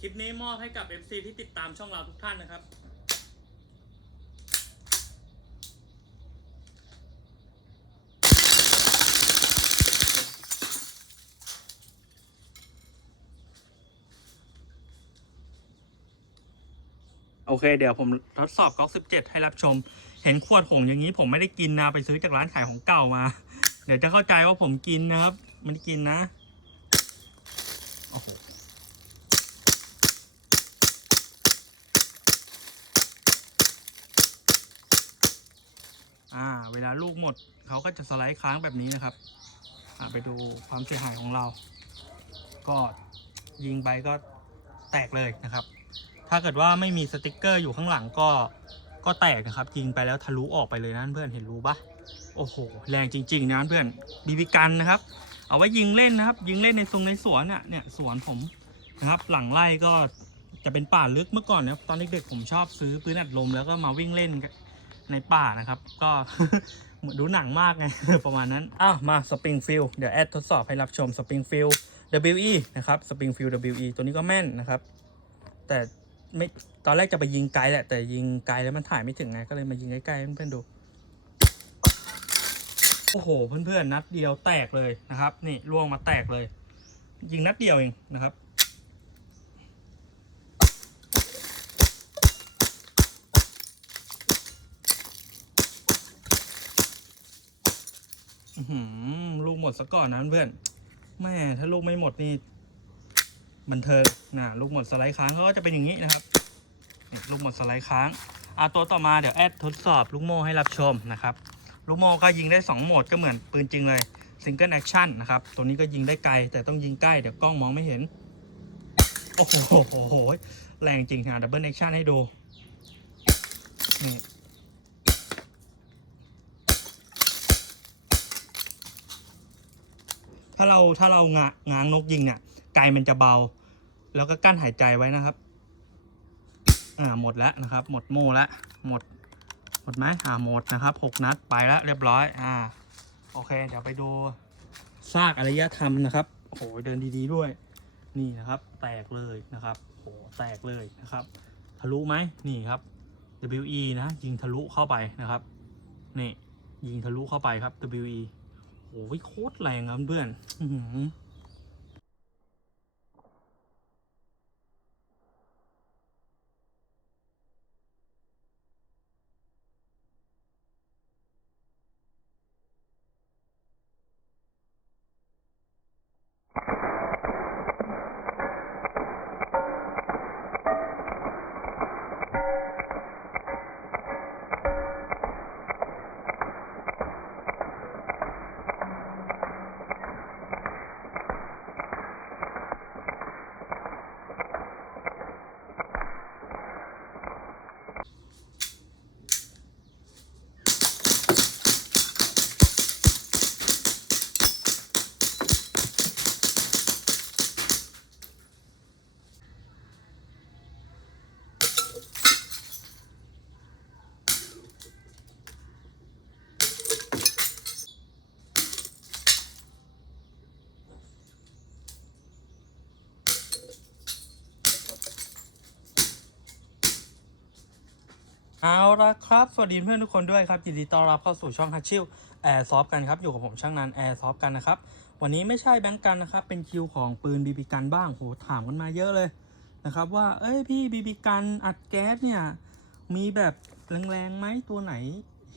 คลิปนี้มอบให้กับ FC ที่ติดตามช่องเราทุกท่านนะครับ โอเค เดี๋ยวผมทดสอบก๊อก17 ให้รับชม เห็นขวดผงอย่างนี้ผมไม่ได้กินนะ ไปซื้อจากร้านขายของเก่ามา เดี๋ยวจะเข้าใจว่าผมกินนะครับม่ได้กินนะ โอ้โห อ่า เวลาลูกหมดเขาก็จะสไลด์ค้างแบบนี้นะครับ อ่าไปดูความเสียหายของเรา ก็ยิงไปก็แตกเลยนะครับ ถ้าเกิดว่าไม่มีสติกเกอร์อยู่ข้างหลังก็ก็แตกนะครับ ยิงไปแล้วทะลุออกไปเลยนะเพื่อนเห็นรู้ปะโอ้โห แรงจริง ๆ นะเพื่อนบีบีกันนะครับ เอาไว้ยิงเล่นนะครับ ยิงเล่นในทรงในสวนเนี่ยเนี่ยสวนผมนะครับ หลังไร่ก็จะเป็นป่าลึกเมื่อก่อนนะครับตอนเด็กๆผมชอบซื้อปืนอัดลมแล้วก็มาวิ่งเล่น ในป่านะครับ ก็ เหมือนดูหนังมากไง ประมาณนั้น อ้าว มาสปริงฟิลเดี๋ยวแอดทดสอบให้รับชมสปริงฟิล WE นะครับสปริงฟิล WE ตัวนี้ก็แม่นนะครับ แต่ไม่ตอนแรกจะไปยิงไกลแหละ แต่ยิงไกลแล้วมันถ่ายไม่ถึงไง ก็เลยมายิงใกล้ๆเพื่อนๆดู โอ้โห เพื่อนๆ นัดเดียวแตกเลยนะครับ นี่ล่วงมาแตกเลย ยิงนัดเดียวเองนะครับ อื้อหือ ลูกหมดซะก่อนนะเพื่อนแม่ถ้าลูกไม่หมดนี่บันเทิงนะลูกหมดสไลด์ค้างเขาก็จะเป็นอย่างนี้นะครับนี่ลูกหมดสไลด์ค้างอะตัวต่อมาเดี๋ยวแอดทดสอบลูกโม่ให้รับชมนะครับ ลูกโม่ก็ยิงได้ 2 โหมดก็เหมือนปืนจริงเลยซิงเกิลแอคชั่นนะครับ ตัวนี้ก็ยิงได้ไกล แต่ต้องยิงใกล้ เดี๋ยวกล้องมองไม่เห็น โอ้โห แรงจริงฮะดับเบิลแอคชั่นให้ดู นี่ ถ้าเราถ้าเรางะง้างนกยิงเนี่ยไกมันจะเบา แล้วก็กั้นหายใจไว้นะครับ อ่าหมดแล้วนะครับ หมดโม่แล้วหมด หมดไหมอ่าหมดนะครับหกนัดไปแล้วเรียบร้อย อ่า โอเค เดี๋ยวไปดูซากอารยธรรมนะครับโอ้โหเดินดีๆด้วย นี่นะครับ แตกเลยนะครับโอ้โหแตกเลยนะครับ ทะลุไหมนี่ครับ WE นะยิงทะลุเข้าไปนะครับนี่ยิงทะลุเข้าไปครับ WE โอ้ยโคตรแรงครับเพื่อนอ เอาละครับ สวัสดีเพื่อนทุกคนด้วยครับ ยินดีต้อนรับเข้าสู่ช่องฮัชชิลแอร์ซอฟกันครับ อยู่กับผมช่างนันแอร์ซอฟกันนะครับ วันนี้ไม่ใช่แบงก์กันนะครับ เป็นคิวของปืนบีบีกันบ้างโหถามกันมาเยอะเลยนะครับว่า เอ้ยพี่บีบีกันอัดแก๊สเนี่ย มีแบบแรงๆไหมตัวไหน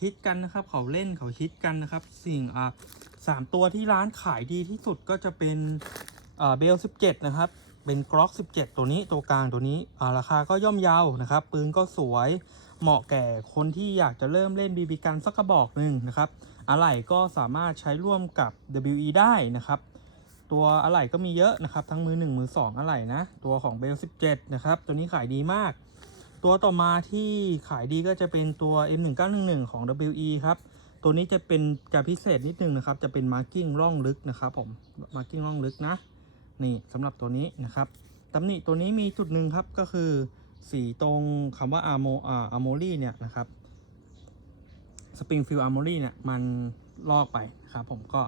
ฮิตกันนะครับ เขาเล่นเขาฮิตกันนะครับ สิ่งอ่าสามตัวที่ร้านขายดีที่สุดก็จะเป็นอ่าเบล17นะครับเป็นกล็อก17ตัวนี้ตัวกลางตัวนี้อ่าราคาก็ย่อมเยาวนะครับ ปืนก็สวย เหมาะแก่คนที่อยากจะเริ่มเล่นบีบีกันสักกระบอกหนึ่งนะครับอะไหล่ก็สามารถใช้ร่วมกับ WE ได้นะครับ ตัวอะไหล่ก็มีเยอะนะครับ ทั้งมือ 1 มือ 2อะไหล่นะ ตัวของ Bell 17 นะครับ ตัวนี้ขายดีมาก ตัวต่อมาที่ขายดีก็จะเป็นตัว M1911 ของ WE ครับ ตัวนี้จะเป็นจะพิเศษนิดนึงนะครับ จะเป็น marking ร่องลึกนะครับผม marking ร่องลึกนะ นี่สำหรับตัวนี้นะครับตำหนิตัวนี้มีจุดหนึ่งครับก็คือ สีตรงคำว่า armo อ่า armory เนี่ยนะครับ springfield armory เนี่ยมันลอกไปนะครับผมก็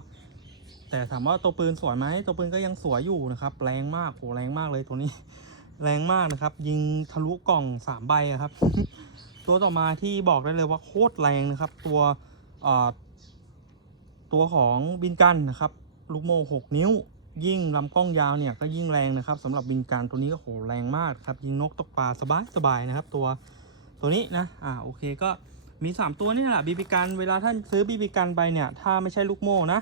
แต่ถามว่าตัวปืนสวยไหมตัวปืนก็ยังสวยอยู่นะครับ แรงมากโหแรงมากเลยตัวนี้ แรงมากนะครับ ยิงทะลุกล่องสามใบครับ ตัวต่อมาที่บอกได้เลยว่าโคตรแรงนะครับ ตัวตัวของบินกันนะครับ ลูกโม่หกนิ้ว ยิ่งลำกล้องยาวเนี่ยก็ยิ่งแรงนะครับสำหรับบินกันตัวนี้ก็โหแรงมากครับยิงนกตกปลาสบายสบายนะครับตัวตัวนี้นะอ่าโอเคก็มี 3 ตัวนี่แหละบีบีกันเวลาท่านซื้อบีบีกันไปเนี่ยถ้าไม่ใช่ลูกโม่นะ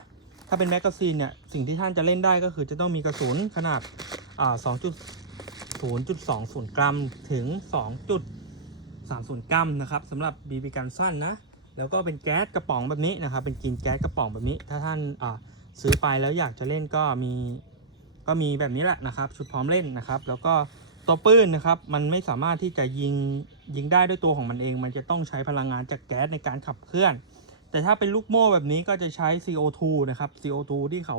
ถ้าเป็นแมกกาซีนเนี่ยสิ่งที่ท่านจะเล่นได้ก็คือจะต้องมีกระสุนขนาดอ่า2.0.20กรัมถึง2.30กรัมนะครับสำหรับบีบีกันสั้นนะแล้วก็เป็นแก๊สกระป๋องแบบนี้นะครับเป็นกินแก๊สกระป๋องแบบนี้ถ้าท่านอ่า ซื้อไปแล้วอยากจะเล่นก็มีก็มีแบบนี้แหละนะครับ ชุดพร้อมเล่นนะครับ แล้วก็ตัวปืนนะครับ มันไม่สามารถที่จะยิงยิงได้ด้วยตัวของมันเอง มันจะต้องใช้พลังงานจากแก๊สในการขับเคลื่อน แต่ถ้าเป็นลูกโม่แบบนี้ก็จะใช้ CO2 นะครับ CO2 ที่เขา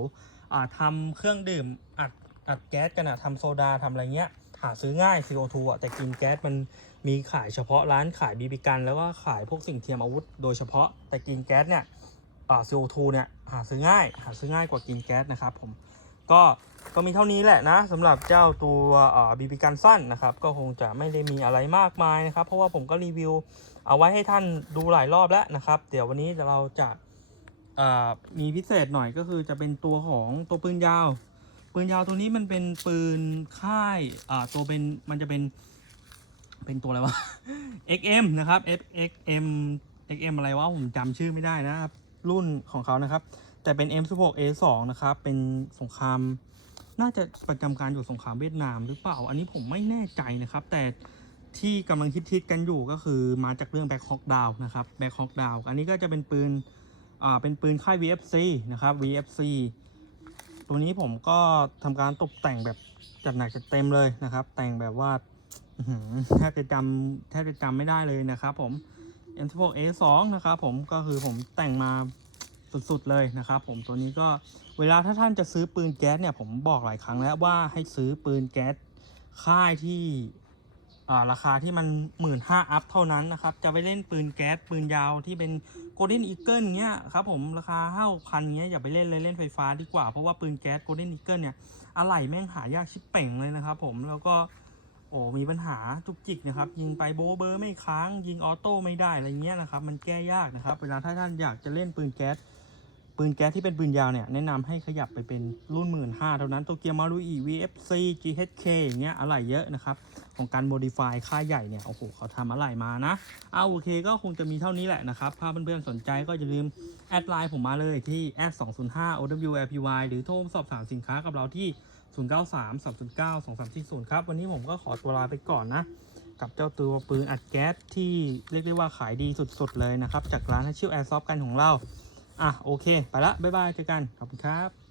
าทำเครื่องดื่มอัดอัดแก๊สกันอะทำโซดาทำอะไรเงี้ยหาซื้อง่าย CO2 อะแต่กินแก๊สมันมีขายเฉพาะร้านขายบีบีกัน แล้วก็ขายพวกสิ่งเทียมอาวุธ โดยเฉพาะแต่กินแก๊สเนี่ย CO2 เนี่ยหาซื้อง่ายหาซื้อง่ายกว่ากินแก๊สนะครับผมก็ก็มีเท่านี้แหละนะสำหรับเจ้าตัวบีบีกันสั้นนะครับก็คงจะไม่ได้มีอะไรมากมายนะครับเพราะว่าผมก็รีวิวเอาไว้ให้ท่านดูหลายรอบแล้วนะครับ เดี๋ยววันนี้เราจะมีพิเศษหน่อยก็คือจะเป็นตัวของตัวปืนยาว ปืนยาวตัวนี้มันเป็นปืนค่ายอ่าตัวเป็นมันจะเป็นเป็นตัวอะไรวะ XM นะครับ XM XM อะไรวะผมจำชื่อไม่ได้นะครับ รุ่นของเขานะครับ แต่เป็น M16A2 นะครับ เป็นสงคราม น่าจะประจำการอยู่สงครามเวียดนามหรือเปล่า อันนี้ผมไม่แน่ใจนะครับ แต่ที่กำลังฮิตๆกันอยู่ก็คือมาจากเรื่อง Back Hawk Down นะครับ Back Hawk Down อันนี้ก็จะเป็นปืนอ่าเป็นปืนค่าย VFC นะครับ VFC ตัวนี้ผมก็ทำการตกแต่งแบบจัดหนักจัดเต็มเลยนะครับ แต่งแบบว่าแทบจะจำแทบจะจำไม่ได้เลยนะครับผม M16 A2 นะครับผมก็คือผมแต่งมาสุดๆเลยนะครับผมตัวนี้ก็เวลาถ้าท่านจะซื้อปืนแก๊สเนี่ยผมบอกหลายครั้งแล้วว่าให้ซื้อปืนแก๊สค่ายที่ราคาที่มันหมื่นห้าอัพเท่านั้นนะครับ จะไปเล่นปืนแก๊สปืนยาวที่เป็นโกลเด้นอีเกิลเงี้ยครับผมราคาห้าพันเงี้ยอย่าไปเล่นเลยเล่นไฟฟ้าดีกว่าเพราะว่าปืนแก๊สโกลเด้นอีเกิลเนี่ยอะไหล่แม่งหายากชิบเป่งเลยนะครับผมแล้วก็ อ้มีปัญหาจุกจิกนะครับ ยิงไปโบเบอร์ไม่ค้าง ยิงออโต้ไม่ได้อะไรเงี้ยนะครับ มันแก้ยากนะครับ เวลาถ้าท่านอยากจะเล่นปืนแก๊ส ปืนแก๊สที่เป็นปืนยาวเนี่ย แนะนำให้ขยับไปเป็นรุ่นหมื่นห้าเท่านั้นโตเกียวมารุอี VFC GHK อย่างเงี้ยอะไหล่เยอะนะครับ ของการ modify ค่าใหญ่เนี่ย โอ้โห เขาทำอะไรมานะเอาโอเคก็คงจะมีเท่านี้แหละนะครับ ถ้าเพื่อนๆสนใจก็อย่าลืม แอดไลน์ผมมาเลยที่ a d 205 OWLPY หรือโทรสอบถามสินค้ากับเราที่ 093 309 2340 ครับ วันนี้ผมก็ขอตัวลาไปก่อนนะ กับเจ้าตัวปืนอัดแก๊สที่เรียกได้ว่าขายดีสุดๆเลยนะครับจากร้านฮัชิวแอร์ซอฟกันของเรา อะโอเค ไปละบ๊ายบายเจอกันขอบคุณครับ